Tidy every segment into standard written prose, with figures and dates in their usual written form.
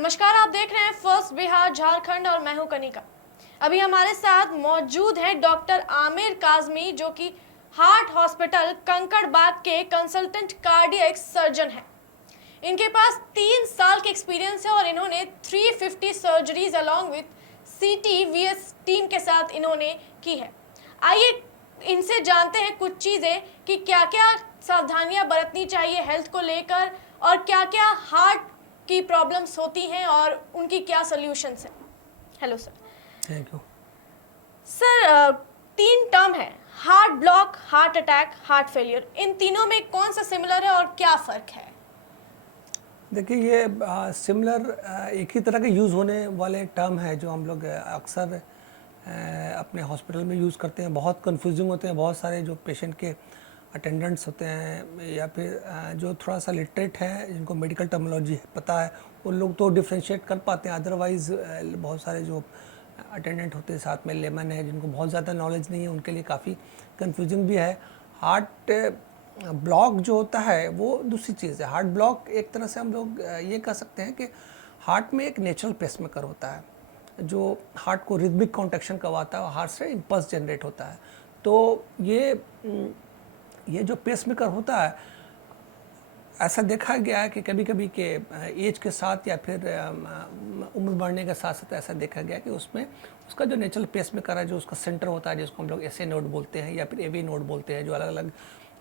नमस्कार, आप देख रहे हैं फर्स्ट बिहार झारखंड और मैं हूं कनिका। अभी हमारे साथ मौजूद हैं डॉक्टर आमिर काजमी, जो कि हार्ट हॉस्पिटल कंकड़बाग के कंसल्टेंट कार्डियक सर्जन हैं। इनके पास 3 साल के एक्सपीरियंस है और इन्होंने 350 surgeries along with CTVS team के साथ इन्होंने की है। आइए इनसे जानते हैं कुछ चीज़ें कि क्या क्या सावधानियां बरतनी चाहिए हेल्थ को लेकर और क्या क्या हार्ट की प्रॉब्लम्स होती हैं और उनकी क्या सॉल्यूशंस हैं। Hello sir. Thank you sir, 3 term है, heart block, heart attack, heart failure. इन तीनों में कौन सा सिमिलर है और क्या फ़र्क है? देखिए, ये सिमिलर एक ही तरह के यूज़ होने वाले टर्म है जो हम लोग अक्सर अपने हॉस्पिटल में यूज़ करते हैं। बहुत कंफ्यूजिंग होते हैं। बहुत सारे जो पेशेंट के अटेंडेंट्स होते हैं या फिर जो थोड़ा सा लिटरेट है, जिनको मेडिकल टर्मिनोलॉजी पता है, उन लोग तो डिफ्रेंशिएट कर पाते हैं। अदरवाइज़ बहुत सारे जो अटेंडेंट होते हैं साथ में लेमन है, जिनको बहुत ज़्यादा नॉलेज नहीं है, उनके लिए काफ़ी कंफ्यूजिंग भी है। हार्ट ब्लॉक जो होता है वो दूसरी चीज़ है। हार्ट ब्लॉक एक तरह से हम लोग ये कह सकते हैं कि हार्ट में एक नेचुरल पेसमेकर होता है जो हार्ट को रिदमिक कॉन्ट्रैक्शन करवाता है और हार्ट से इम्पल्स जनरेट होता है। तो ये जो पेसमेकर होता है, ऐसा देखा गया है कि कभी कभी के एज के साथ या फिर उम्र बढ़ने के साथ साथ ऐसा देखा गया कि उसमें उसका जो नेचुरल पेसमेकर है, जो उसका सेंटर होता है, जिसको हम लोग एसए नोड बोलते हैं या फिर एवी नोड बोलते हैं, जो अलग अलग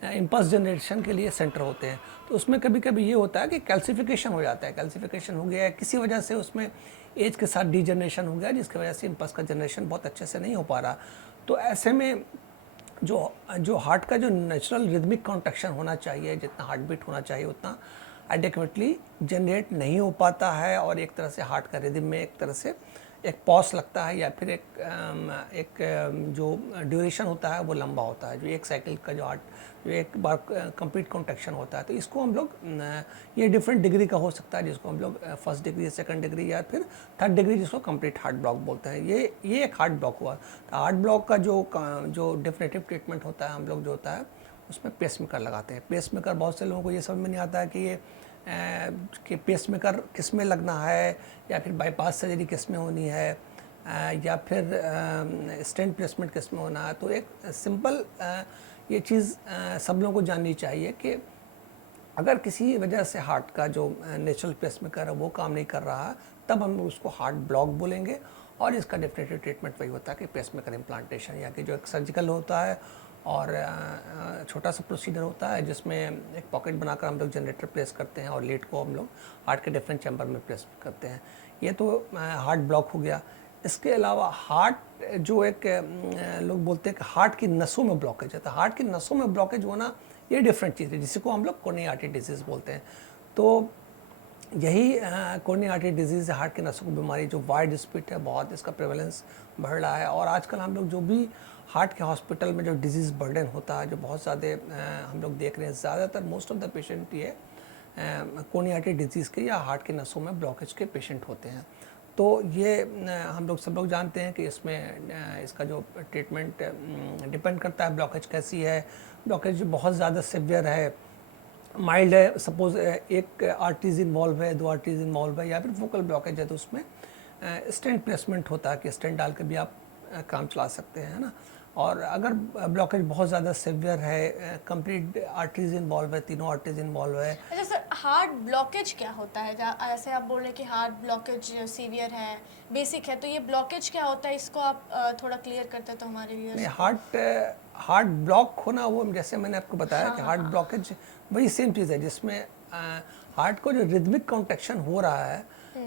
इम्पल्स जनरेशन के लिए सेंटर होते हैं, तो उसमें कभी कभी ये होता है कि कैल्सिफिकेशन हो जाता है। कैल्सिफिकेशन हो गया है किसी वजह से, उसमें एज के साथ डीजनरेशन हो गया, जिसकी वजह से इम्पल्स का जनरेशन बहुत अच्छे से नहीं हो पा रहा। तो ऐसे में जो जो हार्ट का जो नेचुरल रिदमिक कॉन्ट्रैक्शन होना चाहिए, जितना हार्ट बीट होना चाहिए, उतना एडिक्वेटली जनरेट नहीं हो पाता है और एक तरह से हार्ट का रिदम में एक तरह से एक पॉज लगता है या फिर एक जो ड्यूरेशन होता है वो लंबा होता है, जो एक साइकिल का जो हार्ट जो एक बार कंप्लीट कॉन्ट्रैक्शन होता है। तो इसको हम लोग ये डिफरेंट डिग्री का हो सकता है, जिसको हम लोग फर्स्ट डिग्री, सेकंड डिग्री या फिर थर्ड डिग्री, जिसको कंप्लीट हार्ट ब्लॉक बोलते हैं। ये एक हार्ट ब्लॉक हुआ। तो हार्ट ब्लॉक का जो डेफिनेटिव ट्रीटमेंट होता है, हम लोग जो होता है उसमें पेसमेकर लगाते हैं। पेसमेकर बहुत से लोगों को ये समझ में नहीं आता है कि ये कि पेसमेकर किस में लगना है या फिर बाईपास सर्जरी किस में होनी है या फिर स्टेंट प्लेसमेंट किस में होना है। तो एक सिंपल ये चीज़ सब लोगों को जाननी चाहिए कि अगर किसी वजह से हार्ट का जो नेचुरल पेसमेकर है वो काम नहीं कर रहा है, तब हम उसको हार्ट ब्लॉक बोलेंगे और इसका डेफिनेटिव ट्रीटमेंट वही होता है कि पेसमेकर इम्प्लांटेशन, या कि जो एक सर्जिकल होता है और छोटा सा प्रोसीजर होता है जिसमें एक पॉकेट बनाकर हम लोग जनरेटर प्लेस करते हैं और लीड को हम लोग हार्ट के डिफरेंट चैम्बर में प्लेस करते हैं। ये तो हार्ट ब्लॉक हो गया। इसके अलावा हार्ट जो एक लोग बोलते हैं कि हार्ट की नसों में ब्लॉकेज है, तो हार्ट की नसों में ब्लॉकेज होना ये डिफरेंट चीज़ है, जिसको हम लोग कोरोनरी आर्टरी डिजीज़ बोलते हैं। तो यही कोरोनरी आर्टरी डिजीज़ है, हार्ट की नसों की बीमारी, जो वाइड स्प्रेड है, बहुत इसका प्रेवलेंस बढ़ रहा है। और आजकल हम लोग जो भी हार्ट के हॉस्पिटल में जो डिजीज़ बर्डन होता है, जो बहुत ज़्यादा हम लोग देख रहे हैं, ज़्यादातर मोस्ट ऑफ द पेशेंट ये कोरोनरी आर्टरी डिजीज़ के या हार्ट की नसों में ब्लॉकेज के पेशेंट होते हैं। तो ये हम लोग सब लोग जानते हैं कि इसमें इसका जो ट्रीटमेंट डिपेंड करता है ब्लॉकेज कैसी है। ब्लॉकेज बहुत ज़्यादा सिवियर है, माइल्ड है, सपोज एक आर्टरीज इन्वॉल्व है, 2 आर्टरीज इन्वॉल्व है या फिर फोकल ब्लॉकेज है, तो उसमें स्टेंट प्लेसमेंट होता है कि स्टेंट डाल के भी आप काम चला सकते हैं, है ना। और अगर ब्लॉकेज बहुत ज़्यादा सिवियर है, कंप्लीट आर्टरीज इन्वॉल्व है, तीनों आर्टरीज इन्वॉल्व है। अच्छा सर, हार्ट ब्लॉकेज क्या होता है? ऐसे आप बोल रहे हैं कि हार्ट ब्लॉकेज सीवियर है, बेसिक है, तो ये ब्लॉकेज क्या होता है, इसको आप थोड़ा क्लियर करते तो हमारे व्यूअर्स नहीं, हार्ट ब्लॉक होना, वो जैसे मैंने आपको बताया कि हार्ट ब्लॉकेज वही सेम चीज़ है, जिसमें हार्ट को जो रिदमिक कॉन्ट्रैक्शन हो रहा है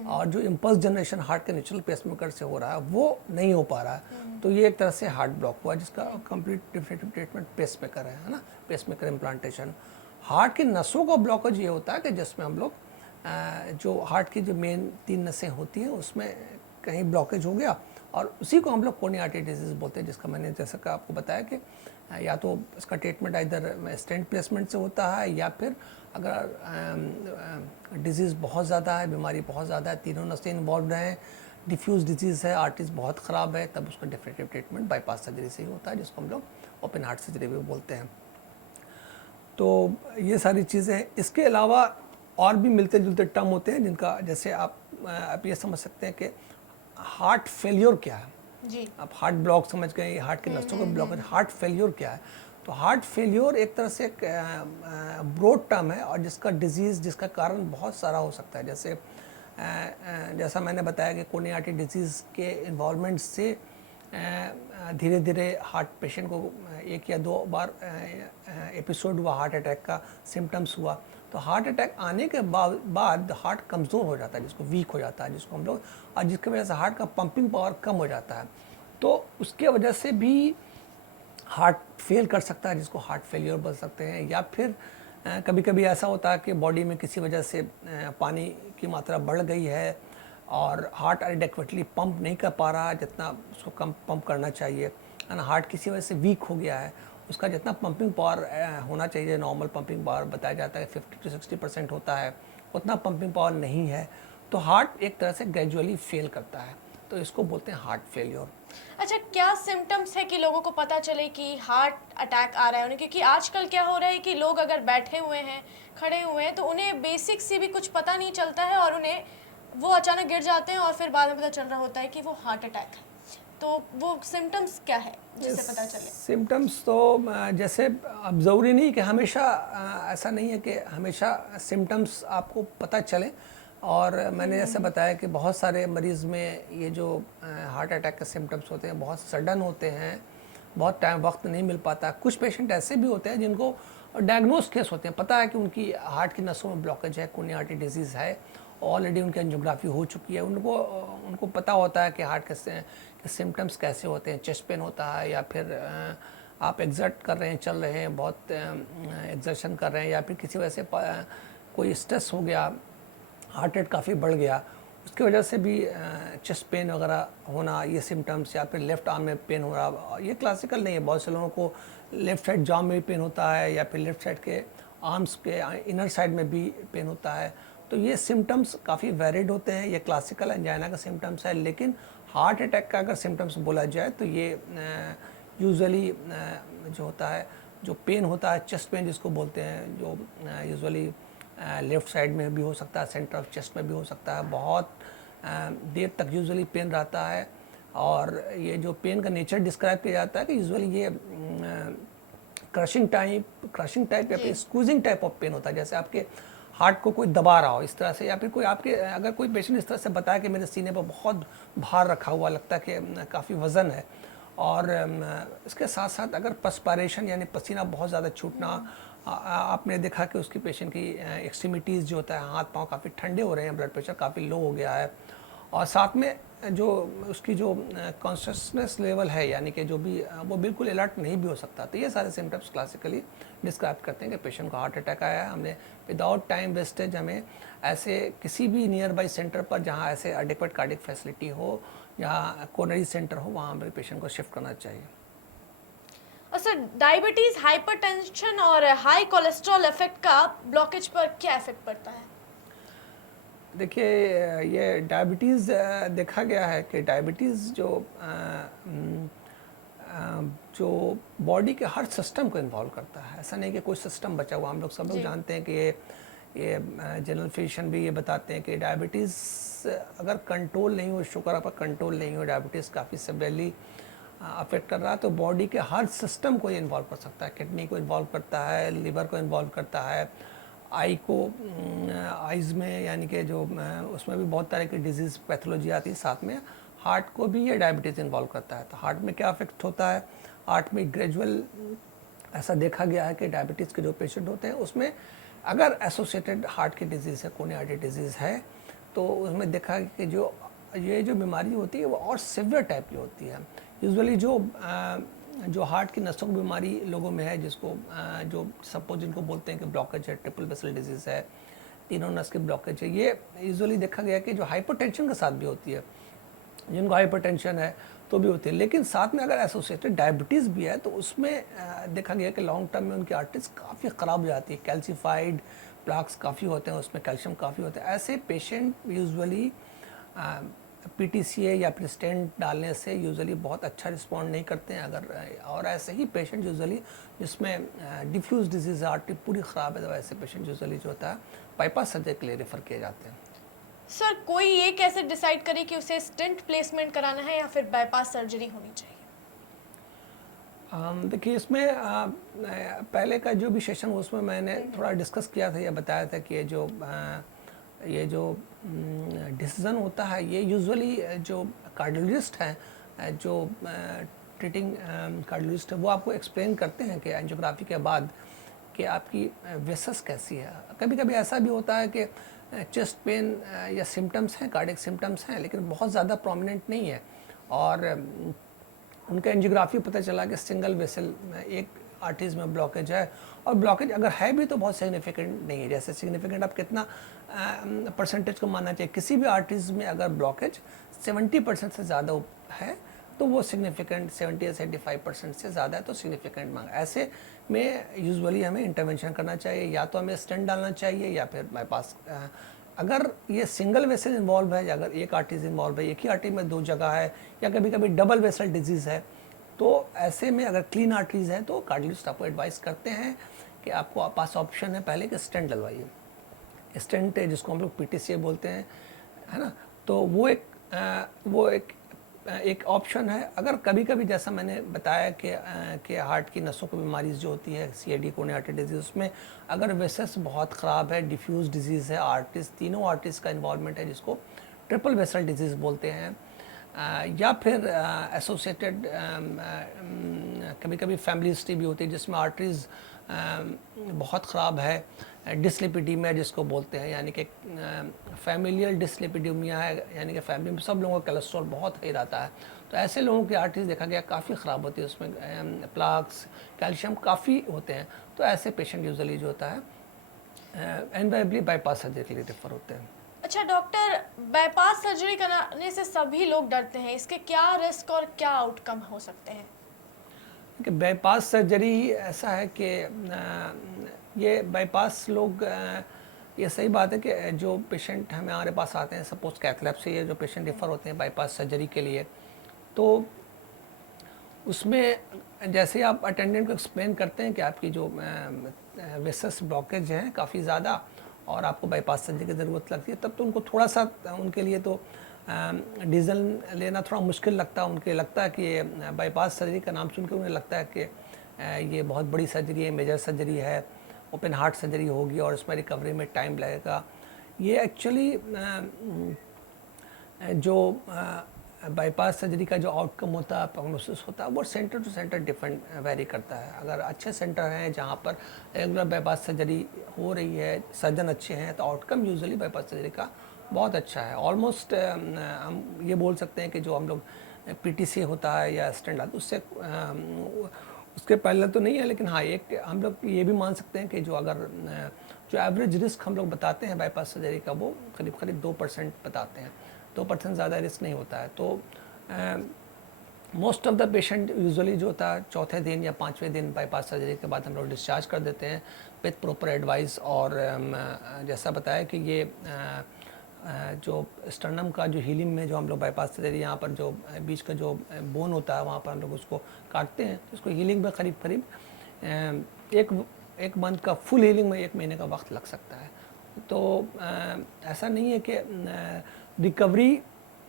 और जो इम्पल्स जनरेशन हार्ट के नेचुरल पेसमेकर से हो रहा है वो नहीं हो पा रहा है। तो ये एक तरह से हार्ट ब्लॉक हुआ, जिसका कंप्लीट डिफरेंटिव ट्रीटमेंट पेसमेकर है ना, पेसमेकर इम्प्लांटेशन। हार्ट की नसों का ब्लॉकेज ये होता है कि जिसमें हम लोग जो हार्ट की जो मेन 3 नसें होती हैं उसमें कहीं ब्लॉकेज हो गया और उसी को हम लोग कोरोनरी आर्टरी डिजीज़ बोलते हैं, जिसका मैंने जैसा कि आपको बताया कि या तो इसका ट्रीटमेंट इधर स्टेंट प्लेसमेंट से होता है या फिर अगर डिजीज़ बहुत ज़्यादा है, बीमारी बहुत ज़्यादा है, तीनों नसें इन्वॉल्व हैं, डिफ्यूज़ डिजीज़ है, आर्टरीज बहुत ख़राब है, तब उसका डेफिनेटिव ट्रीटमेंट बाईपास सर्जरी से ही होता है, जिसको हम लोग ओपन हार्ट सर्जरी भी बोलते हैं। तो ये सारी चीज़ें हैं। इसके अलावा और भी मिलते जुलते टर्म होते हैं जिनका, जैसे आप आप ये समझ सकते हैं कि हार्ट फेलियर क्या है। जी। आप हार्ट ब्लॉक समझ गए, हार्ट के नसों का ब्लॉक है। हार्ट फेलियर क्या है? तो हार्ट फेलियर एक तरह से एक ब्रॉड टर्म है और जिसका डिजीज़, जिसका कारण बहुत सारा हो सकता है। जैसे जैसा मैंने बताया कि कोरोनरी आर्टरी डिजीज़ के इन्वॉल्वमेंट से धीरे धीरे हार्ट पेशेंट को एक या दो बार एपिसोड हुआ हार्ट अटैक का, सिम्टम्स हुआ, तो हार्ट अटैक आने के बाद हार्ट कमज़ोर हो जाता है, जिसको वीक हो जाता है, जिसको हम लोग, और जिसकी वजह से हार्ट का पंपिंग पावर कम हो जाता है। तो उसके वजह से भी हार्ट फेल कर सकता है, जिसको हार्ट फेलियर बोल सकते हैं। या फिर कभी कभी ऐसा होता है कि बॉडी में किसी वजह से पानी की मात्रा बढ़ गई है और हार्ट एडिक्वेटली पंप नहीं कर पा रहा जितना उसको कम पंप करना चाहिए, है ना। हार्ट किसी वजह से वीक हो गया है, उसका जितना पंपिंग पावर होना चाहिए, नॉर्मल पंपिंग पावर बताया जाता है 50 से 60% होता है, उतना पंपिंग पावर नहीं है, तो हार्ट एक तरह से ग्रेजुअली फेल करता है। तो इसको बोलते हैं हार्ट फेलियर। अच्छा, क्या सिम्टम्स है कि लोगों को पता चले कि हार्ट अटैक आ रहा है उन्हें? क्योंकि आजकल क्या हो रहा है कि लोग अगर बैठे हुए हैं, खड़े हुए हैं, तो उन्हें बेसिक सी भी कुछ पता नहीं चलता है और उन्हें वो अचानक गिर जाते हैं और फिर बाद में पता चल रहा होता है कि वो हार्ट अटैक है। तो वो सिम्टम्स क्या है जिससे पता चले? सिम्टम्स तो जैसे अब ज़रूरी नहीं कि हमेशा ऐसा नहीं है कि हमेशा सिम्टम्स आपको पता चले। और मैंने जैसे बताया कि बहुत सारे मरीज़ में ये जो हार्ट अटैक के सिम्टम्स होते हैं बहुत सडन होते हैं, बहुत टाइम वक्त नहीं मिल पाता। कुछ पेशेंट ऐसे भी होते हैं जिनको डायग्नोस केस होते हैं, पता है कि उनकी हार्ट की नसों में ब्लॉकेज है, कोरोनरी आर्टरी डिजीज़ है, ऑलरेडी उनकी एंजियोग्राफी हो चुकी है, उनको पता होता है कि हार्ट के सिम्टम्स कैसे होते हैं, चेस्ट पेन होता है, या फिर आप एग्जर्ट कर रहे हैं, चल रहे हैं, बहुत एग्जर्शन कर रहे हैं, या फिर किसी वजह से कोई स्ट्रेस हो गया, हार्ट रेट काफ़ी बढ़ गया, उसकी वजह से भी चेस्ट पेन वगैरह होना, ये सिम्टम्स, या फिर लेफ़्ट आर्म में पेन हो रहा, ये क्लासिकल नहीं है। बहुत से लोगों को लेफ़्ट साइड जॉ में भी पेन होता है, या फिर लेफ़्ट साइड के आर्म्स के इनर साइड में भी पेन होता है। तो ये सिम्टम्स काफ़ी वेरिड होते हैं, ये क्लासिकल एंजाइना का सिम्टम्स है। लेकिन हार्ट अटैक का अगर सिम्टम्स बोला जाए तो ये यूजुअली जो होता है, जो पेन होता है, चेस्ट पेन जिसको बोलते हैं, जो यूजुअली लेफ़्ट साइड में भी हो सकता है, सेंटर ऑफ चेस्ट में भी हो सकता है, बहुत देर तक यूजुअली पेन रहता है। और ये जो पेन का नेचर डिस्क्राइब किया जाता है कि यूजुअली ये क्रशिंग टाइप या फिर स्क्वीजिंग टाइप ऑफ पेन होता है, जैसे आपके हार्ट को कोई दबा रहा हो इस तरह से, या फिर कोई आपके, अगर कोई पेशेंट इस तरह से बताया कि मेरे सीने पर बहुत भार रखा हुआ, लगता है कि काफ़ी वज़न है, और इसके साथ साथ अगर पर्सपायरेशन यानी पसीना बहुत ज़्यादा छूटना, आपने देखा कि उसकी पेशेंट की एक्सट्रीमिटीज़ जो होता है, हाथ पांव काफ़ी ठंडे हो रहे हैं, ब्लड प्रेशर काफ़ी लो हो गया है, और साथ में जो उसकी जो कॉन्शियसनेस लेवल है, यानी कि जो भी वो बिल्कुल अलर्ट नहीं भी हो सकता। तो ये सारे सिम्टम्स क्लासिकली डिस्क्राइब करते हैं कि पेशेंट को हार्ट अटैक आया है। हमने विदाउट टाइम वेस्टेज हमें ऐसे किसी भी नियर बाई सेंटर पर जहाँ ऐसे एडिक्वेट कार्डियक फैसिलिटी हो, जहाँ कोरोनरी सेंटर हो, वहाँ हमें पेशेंट को शिफ्ट करना चाहिए। और सर, डायबिटीज, हाइपरटेंशन और हाई कोलेस्ट्रॉल इफेक्ट का ब्लॉकेज पर क्या इफेक्ट पड़ता है? देखिए, ये डायबिटीज़ देखा गया है कि डायबिटीज़ जो बॉडी के हर सिस्टम को इन्वॉल्व करता है। ऐसा नहीं कि कोई सिस्टम बचा हुआ, हम लोग सब लोग जानते हैं कि ये जनरल फिजिशियन भी ये बताते हैं कि डायबिटीज़ अगर कंट्रोल नहीं हो, शुगर पर कंट्रोल नहीं हो, डायबिटीज़ काफ़ी सिवियरली अफेक्ट कर रहा है, तो बॉडी के हर सिस्टम को ये इन्वॉल्व कर सकता है। किडनी को इन्वॉल्व करता है, लिवर को इन्वॉल्व करता है, आई को, आइज़ में, यानी कि जो उसमें भी बहुत तरह की डिजीज़ पैथोलॉजी आती है। साथ में हार्ट को भी ये डायबिटीज़ इन्वॉल्व करता है। तो हार्ट में क्या अफेक्ट होता है, हार्ट में ग्रेजुअल ऐसा देखा गया है कि डायबिटीज़ के जो पेशेंट होते हैं उसमें अगर एसोसिएटेड हार्ट की डिजीज़ है, कोरोनरी आर्टरी डिजीज़ है, तो उसमें देखा कि ये जो बीमारी होती है वो और सिवियर टाइप की होती है। यूजुअली जो हार्ट की नसों की बीमारी लोगों में है, जिसको जो सपोज जिनको बोलते हैं कि ब्लॉकेज है, ट्रिपल वेसल डिजीज़ है, तीनों नस के ब्लॉकेज है, ये यूजुअली देखा गया कि जो हाइपरटेंशन के साथ भी होती है, जिनको हाइपरटेंशन है तो भी होती है। लेकिन साथ में अगर एसोसिएटेड डायबिटीज़ भी है तो उसमें देखा गया कि लॉन्ग टर्म में उनकी आर्टरीज काफ़ी ख़राब हो जाती है, कैल्सीफाइड प्लाक्स काफ़ी होते हैं, उसमें कैल्शियम काफ़ी होता है। ऐसे पेशेंट यूजुअली पीटीसीए या फिर स्टेंट डालने से यूजुअली बहुत अच्छा रिस्पॉन्ड नहीं करते हैं। और ऐसे ही पेशेंट यूजुअली जिसमें डिफ्यूज़ डिजीज़, आर्टरी पूरी ख़राब है, तो ऐसे पेशेंट यूजुअली जो होता है बाईपास सर्जरी के लिए रेफ़र किए जाते हैं। सर कोई ये कैसे डिसाइड करे कि उसे स्टेंट प्लेसमेंट कराना है या फिर बाईपास सर्जरी होनी चाहिए? देखिए इसमें पहले का जो भी सेशन उसमें मैंने थोड़ा डिस्कस किया था या बताया था कि ये जो डिसीज़न होता है ये यूजुअली जो कार्डियोलॉजिस्ट हैं जो ट्रीटिंग कार्डियोलॉजिस्ट है वो आपको एक्सप्लेन करते हैं कि एंजियोग्राफी के बाद कि आपकी वेसस कैसी है। कभी कभी ऐसा भी होता है कि चेस्ट पेन या सिम्टम्स हैं, कार्डियक सिम्टम्स हैं, लेकिन बहुत ज़्यादा प्रोमिनेंट नहीं है और उनका एंजियोग्राफी पता चला कि सिंगल वेसल एक आर्टरीज में ब्लॉकेज है और ब्लॉकेज अगर है भी तो बहुत सिग्निफिकेंट नहीं है। जैसे सिग्निफिकेंट आप कितना परसेंटेज को मानना चाहिए, किसी भी आर्टरीज में अगर ब्लॉकेज 70% से ज़्यादा है तो वो सिग्निफिकेंट 70 या 75% से ज़्यादा है तो सिग्निफिकेंट मांग। ऐसे में यूजुअली हमें इंटरवेंशन करना चाहिए, या तो हमें स्टेंट डालना चाहिए या फिर बाईपास। अगर ये सिंगल वेसल इन्वॉल्व है या अगर एक आर्टरीज इन्वॉल्व है, एक ही आर्टरी में 2 जगह है या कभी कभी डबल वेसल डिजीज़ है, तो ऐसे में अगर क्लीन आर्टरीज है तो कार्डियोलॉजिस्ट आपको एडवाइस करते हैं कि आपको पास ऑप्शन है पहले कि स्टेंट डलवाइए। स्टेंट जिसको हम लोग पीटीसीए बोलते हैं, है ना, तो वो एक ऑप्शन है। अगर कभी कभी जैसा मैंने बताया कि हार्ट की नसों की बीमारी जो होती है सीएडी कोरोनरी आर्टरी डिजीज़, उसमें अगर वेसल्स बहुत ख़राब है, डिफ्यूज डिजीज़ है, आर्टरीज तीनों आर्टरीज का इन्वॉल्वमेंट है जिसको ट्रिपल वेसल डिजीज़ बोलते हैं, या फिर एसोसिएटेड कभी कभी फैमिली हिस्ट्री भी होती है जिसमें आर्टरीज बहुत ख़राब है, डिसलिपिडीमिया जिसको बोलते हैं, यानी कि फैमिलियल डिसलिपिडीमिया है, यानी कि फैमिली में सब लोगों का कोलेस्ट्रॉल बहुत हाई रहता है, तो ऐसे लोगों की आर्टरीज देखा गया काफ़ी ख़राब होती है, उसमें प्लाक्स कैल्शियम काफ़ी होते हैं, तो ऐसे पेशेंट यूजुअली जो होता है इनवाइरेबली बाईपास सर्जरी के लिए रेफर होते हैं। अच्छा डॉक्टर, बाईपास सर्जरी कराने से सभी लोग डरते हैं, इसके क्या रिस्क और क्या आउटकम हो सकते हैं? कि बाईपास सर्जरी ऐसा है कि ये बाईपास लोग ये सही बात है कि जो पेशेंट हमारे पास आते हैं, सपोज कैथ लैब से ये जो पेशेंट रेफ़र होते हैं बाईपास सर्जरी के लिए, तो उसमें जैसे आप अटेंडेंट को एक्सप्लेन करते हैं कि आपकी जो वेसस ब्लॉकेज हैं काफ़ी ज़्यादा और आपको बाईपास सर्जरी की ज़रूरत लगती है, तब तो उनको थोड़ा सा उनके लिए तो डिसीजन लेना थोड़ा मुश्किल लगता है। उनके लगता है कि ये बाईपास सर्जरी का नाम सुन के उन्हें लगता है कि ये बहुत बड़ी सर्जरी है, मेजर सर्जरी है, ओपन हार्ट सर्जरी होगी और उसमें रिकवरी में टाइम लगेगा। ये एक्चुअली जो बाईपास सर्जरी का जो आउटकम होता है, प्रोग्नोसिस होता है, वो centre to centre different vary करता है। अगर अच्छे सेंटर हैं जहाँ पर रेगुलर बाईपास सर्जरी हो रही है, सर्जन अच्छे हैं, तो आउटकम यूजुअली बाईपास सर्जरी का बहुत अच्छा है। ऑलमोस्ट हम ये बोल सकते हैं कि जो हम लोग पीटीसी होता है या स्टैंड उससे उसके पहले तो नहीं है, लेकिन हाँ एक हम लोग ये भी मान सकते हैं कि जो अगर जो एवरेज रिस्क हम लोग बताते हैं बाईपास सर्जरी का वो करीब 2% बताते हैं, 2% ज़्यादा रिस्क नहीं होता है। तो most of the patient usually जो होता है चौथे दिन या 5वें दिन बाईपास सर्जरी के बाद हम लोग डिस्चार्ज कर देते हैं विथ प्रॉपर एडवाइस। और जैसा बताया कि ये जो स्टर्नम का जो हीलिंग में जो हम लोग बाईपास सर्जरी यहाँ पर जो बीच का जो बोन होता है वहाँ पर हम लोग उसको काटते हैं, तो इसको हीलिंग में करीब एक मंथ का फुल हीलिंग में 1 महीने का वक्त लग सकता है। तो ऐसा नहीं है कि रिकवरी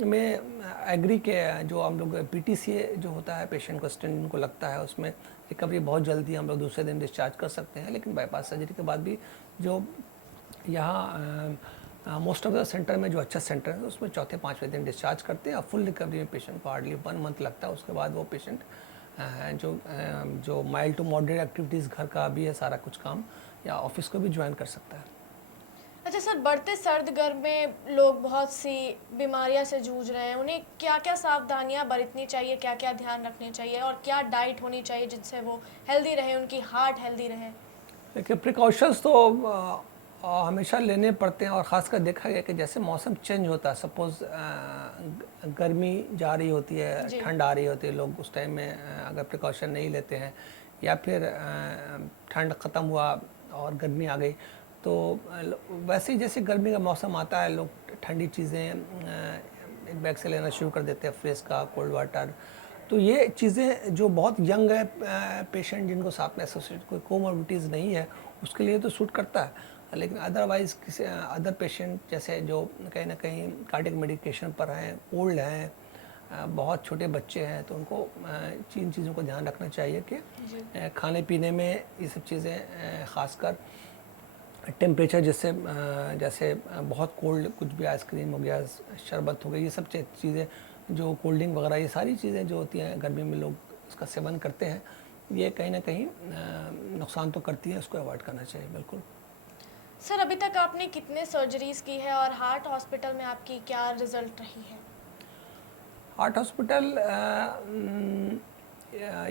में एग्री के जो हम लोग पीटीसीए जो होता है पेशेंट को स्टेंट को लगता है उसमें रिकवरी बहुत जल्दी हम लोग दूसरे दिन डिस्चार्ज कर सकते हैं, लेकिन बाईपास सर्जरी के बाद भी जो यहाँ मोस्ट ऑफ द सेंटर में जो अच्छा सेंटर है उसमें चौथे 5वें दिन डिस्चार्ज करते हैं और फुल रिकवरी में पेशेंट को हार्डली 1 मंथ लगता है। उसके बाद वो पेशेंट जो माइल्ड टू मॉडरेट एक्टिविटीज़ घर का भी है सारा कुछ काम या ऑफिस को भी ज्वाइन कर सकता है। अच्छा सर, बढ़ते सर्द गर्म में लोग बहुत सी बीमारियां से जूझ रहे हैं, उन्हें क्या क्या सावधानियां बरतनी चाहिए, क्या क्या ध्यान रखने चाहिए और क्या डाइट होनी चाहिए जिससे वो हेल्दी रहे, उनकी हार्ट हेल्दी रहे? देखिए प्रिकॉशंस तो हमेशा लेने पड़ते हैं और ख़ासकर देखा गया कि जैसे मौसम चेंज होता है, सपोज़ गर्मी जा रही होती है, ठंड आ रही होती है, लोग उस टाइम में अगर प्रिकॉशन नहीं लेते हैं या फिर ठंड ख़त्म हुआ और गर्मी आ गई, तो वैसे ही जैसे गर्मी का मौसम आता है लोग ठंडी चीज़ें एक बैग से लेना शुरू कर देते हैं, फ्रिज का, कोल्ड वाटर। तो ये चीज़ें जो बहुत यंग है पेशेंट जिनको साथ में एसोसिएट कोई कोमॉर्बिडिटीज़ नहीं है उसके लिए तो सूट करता है। लेकिन अदरवाइज़ किसी अदर पेशेंट जैसे जो कहीं ना कहीं कार्डियक मेडिकेशन पर हैं, ओल्ड हैं, बहुत छोटे बच्चे हैं, तो उनको इन चीज़ों को ध्यान रखना चाहिए कि खाने पीने में ये सब चीज़ें ख़ासकर टेम्परेचर जिससे जैसे बहुत कोल्ड कुछ भी आइसक्रीम हो गया, शरबत हो गया, ये सब चीज़ें जो कोल्ड ड्रिंक वगैरह, ये सारी चीज़ें जो होती हैं गर्मी में लोग इसका सेवन करते हैं, ये कहीं ना कहीं नुकसान तो करती है, उसको अवॉइड करना चाहिए बिल्कुल। सर अभी तक आपने कितने सर्जरीज की है और हार्ट हॉस्पिटल में आपकी क्या रिजल्ट रही है? हार्ट हॉस्पिटल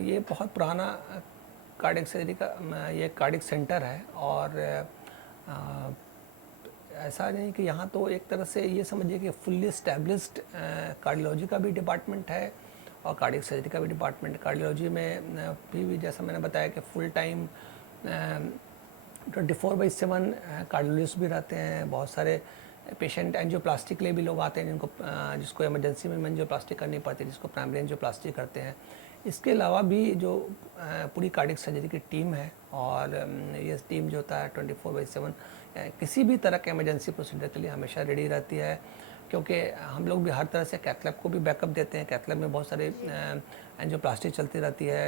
ये बहुत पुराना कार्डियक सर्जरी का ये कार्डियक सेंटर है, और ऐसा नहीं कि यहाँ तो एक तरह से ये समझिए कि फुल्ली इस्टेब्लिश्ड कार्डियोलॉजी का भी डिपार्टमेंट है और कार्डियक सर्जरी का भी डिपार्टमेंट। कार्डियोलॉजी में भी जैसा मैंने बताया कि फुल टाइम 24/7 कार्डियोलॉजिस्ट भी रहते हैं। बहुत सारे पेशेंट एंजियोप्लास्टी के लिए भी लोग आते हैं जिसको इमरजेंसी में एंजियोप्लास्टी करनी पड़ती है, जिसको प्राइमरी एंजियोप्लास्टी करते हैं। इसके अलावा भी जो पूरी कार्डियक सर्जरी की टीम है, और ये टीम जो होता है 24/7 किसी भी तरह के इमरजेंसी प्रोसीजर के लिए हमेशा रेडी रहती है, क्योंकि हम लोग भी हर तरह से कैथ लैब को भी बैकअप देते हैं। कैथ लैब में बहुत सारे एंजियोप्लास्टी चलती रहती है,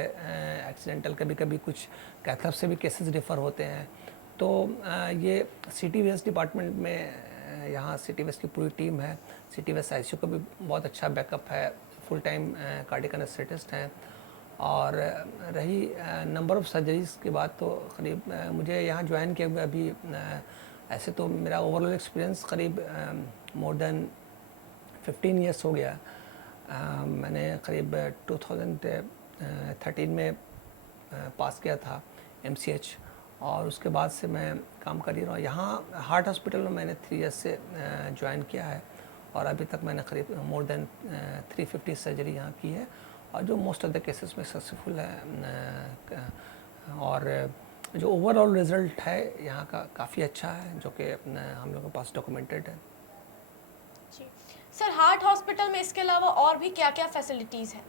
एक्सीडेंटल कभी कभी कुछ कैथ लैब से भी केसेस रेफ़र होते हैं। तो ये CTVS डिपार्टमेंट में यहाँ CTVS की पूरी टीम है। CTVS ICU का भी बहुत अच्छा बैकअप है, फुल टाइम कार्डियक एनेस्थेटिस्ट हैं। और रही नंबर ऑफ़ सर्जरीज़ की बात, तो करीब मुझे यहाँ ज्वाइन किए हुए अभी ऐसे तो मेरा ओवरऑल एक्सपीरियंस करीब मोर देन 15 ईयर्स हो गया। मैंने करीब 2013 में पास किया था MCH, और उसके बाद से मैं काम कर ही रहा हूँ। यहाँ हार्ट हॉस्पिटल में मैंने 3 ईयर्स से ज्वाइन किया है, और अभी तक मैंने करीब मोर देन 350 सर्जरी यहाँ की है, और जो मोस्ट ऑफ द केसेस में सक्सेसफुल है। और जो ओवरऑल रिज़ल्ट है यहाँ का काफ़ी अच्छा है, जो कि हम लोगों के पास डॉक्यूमेंटेड है। जी सर, हार्ट हॉस्पिटल में इसके अलावा और भी क्या क्या फैसिलिटीज़ हैं?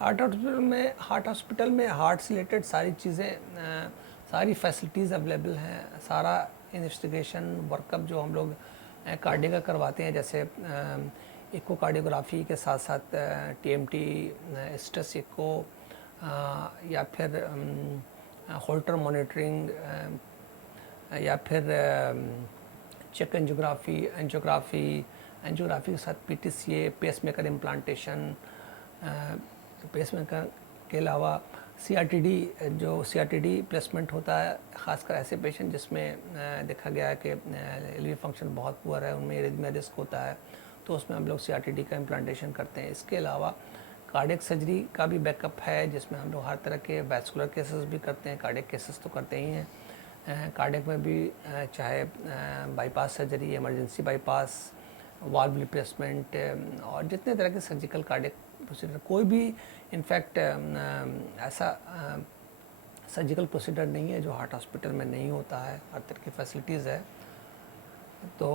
हार्ट हॉस्पिटल में हार्ट से रिलेटेड सारी चीज़ें, सारी फैसिलिटीज़ अवेलेबल हैं। सारा इन्वेस्टिगेशन वर्कअप जो हम लोग कार्डियक का करवाते हैं, जैसे इकोकार्डियोग्राफी के साथ साथ TMT, स्ट्रेस इको, या फिर होल्टर मॉनिटरिंग, या फिर चेक एंजियोग्राफी के साथ PTCA, पेसमेकर इम्प्लांटेशन, पेसमेकर के अलावा CRTD प्लेसमेंट होता है, ख़ासकर ऐसे पेशेंट जिसमें देखा गया है कि LV फंक्शन बहुत पुअर है, उनमें एरिथमिया रिस्क होता है, तो उसमें हम लोग CRTD का इम्प्लांटेशन करते हैं। इसके अलावा कार्डियक सर्जरी का भी बैकअप है, जिसमें हम लोग हर तरह के वैस्कुलर केसेस भी करते हैं। कार्डियक केसेस तो करते ही हैं, कार्डियक में भी चाहे bypass surgery, emergency bypass, valve replacement, और जितने तरह के सर्जिकल कार्डियक प्रोसीजर, कोई भी इनफैक्ट ऐसा सर्जिकल प्रोसीजर नहीं है जो हार्ट हॉस्पिटल में नहीं होता है। हर तरह की फैसिलिटीज़ है। तो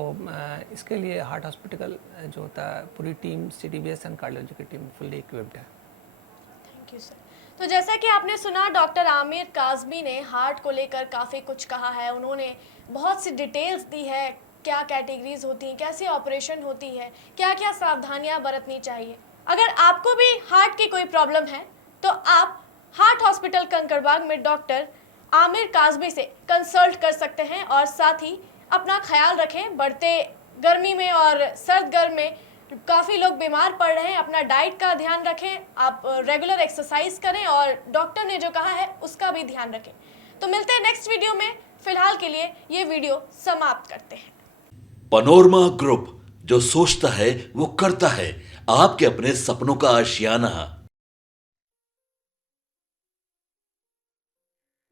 इसके लिए हार्ट हॉस्पिटल जो होता है, पूरी टीम CTVS एंड कार्डियोलॉजी की टीम फुल्ली इक्विप्ड है। Thank you sir. तो जैसा कि आपने सुना, डॉक्टर आमिर काज़मी ने हार्ट को लेकर काफ़ी कुछ कहा है। उन्होंने बहुत सी डिटेल्स दी है, क्या कैटेगरीज होती हैं, कैसे ऑपरेशन होती है, क्या क्या सावधानियां बरतनी चाहिए। अगर आपको भी हार्ट की कोई प्रॉब्लम है तो आप हार्ट हॉस्पिटल कंकड़बाग में डॉक्टर आमिर काज़मी से कंसल्ट कर सकते हैं, और साथ ही अपना ख्याल रखें। बढ़ते गर्मी में और सर्द गर्म में काफ़ी लोग बीमार पड़ रहे हैं, अपना डाइट का ध्यान रखें, आप रेगुलर एक्सरसाइज करें, और डॉक्टर ने जो कहा है उसका भी ध्यान रखें। तो मिलते हैं नेक्स्ट वीडियो में। फिलहाल के लिए ये वीडियो समाप्त करते हैं। पनोरमा ग्रुप, जो सोचता है वो करता है, आपके अपने सपनों का आशियाना।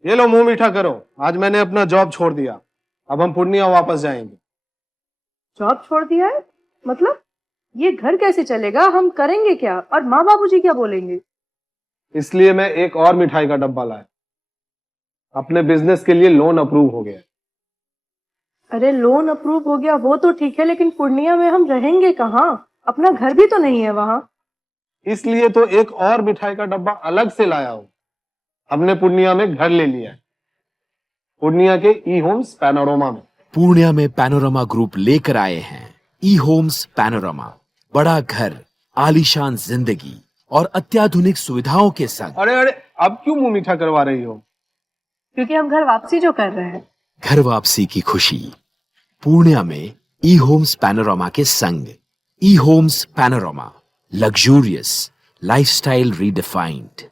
ये लो, मुंह मीठा करो। आज मैंने अपना जॉब छोड़ दिया, अब हम पूर्णिया वापस जाएंगे। जॉब छोड़ दिया है? मतलब ये घर कैसे चलेगा? हम करेंगे क्या? और माँ बाबूजी क्या बोलेंगे? इसलिए मैं एक और मिठाई का डब्बा लाया। अपने बिजनेस के लिए लोन अप्रूव हो गया। अरे लोन अप्रूव हो गया वो तो ठीक है, लेकिन पूर्णिया में हम रहेंगे कहाँ? अपना घर भी तो नहीं है वहाँ। इसलिए तो एक और मिठाई का डब्बा अलग से लाया हूं। हमने पूर्णिया में घर ले लिया है। पूर्णिया के ई होम्स पैनोरमा में। पूर्णिया में पैनोरमा ग्रुप लेकर आए हैं ई होम्स पैनोरमा। बड़ा घर, आलीशान जिंदगी और अत्याधुनिक सुविधाओं के संग। अरे अरे, अब क्यों मुंह मीठा करवा रही हो? क्योंकि हम घर वापसी जो कर रहे हैं। घर वापसी की खुशी पूर्णिया में ई होम्स पैनोरमा के संग। E homes panorama, luxurious lifestyle redefined.